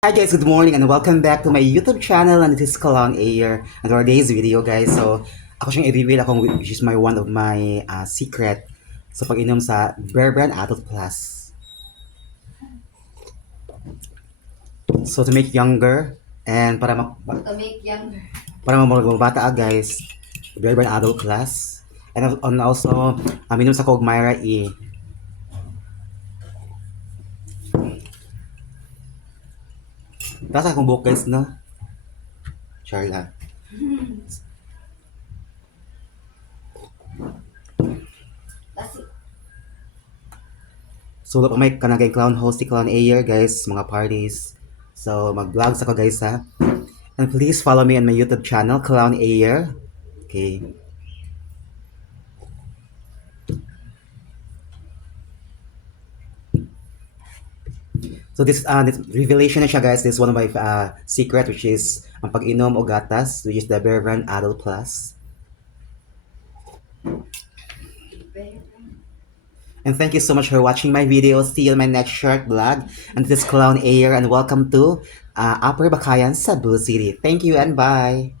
Hi guys, good morning and welcome back to my YouTube channel, and this is Clown Air. And for today's video guys, so ako siyang i-reveal ako which is one of my secret sa pag-inom sa Bear Brand Adult Plus. So to make younger and To make younger. para mabata guys, Bear Brand Adult Plus. And also, minom sa Kog Myra E. Tapos akong buhok guys, no? Char lang. Kasi, So, pa may kanagay clown host si Clown Air guys, mga parties. So, mag-vlogs ako guys ha. And please follow me on my YouTube channel, Clown Air. Okay. So this revelation na siya guys. This is one of my secret, which is ang pag-inom o gatas, which is the Bear Brand Adult Plus. And thank you so much for watching my video. See you in my next short vlog. And this is Clown Air, and welcome to Upper Bakayan, Cebu City. Thank you and bye.